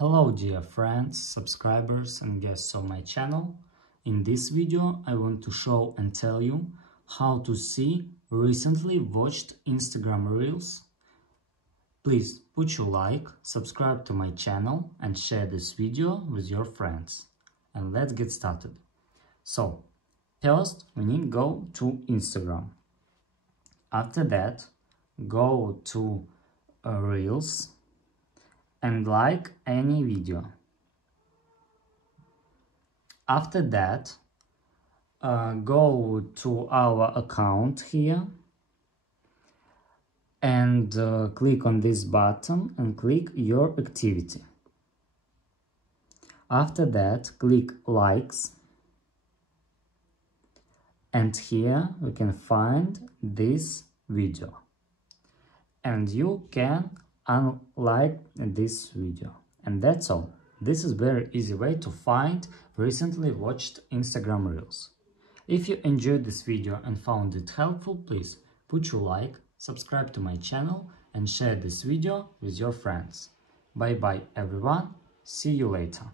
Hello dear friends, subscribers and guests of my channel. In this video I want to show and tell you how to see recently watched Instagram Reels. Please put your like, subscribe to my channel and share this video with your friends. And let's get started. So, first we need to go to Instagram. After that, go to Reels and like any video. After that, go to our account here and click on this button and click your activity. After that, click likes, and here we can find this video and you can unlike this video, and that's all. This is very easy way to find recently watched Instagram Reels. If you enjoyed this video and found it helpful, please put your like, subscribe to my channel and share this video with your friends. Bye bye everyone, see you later.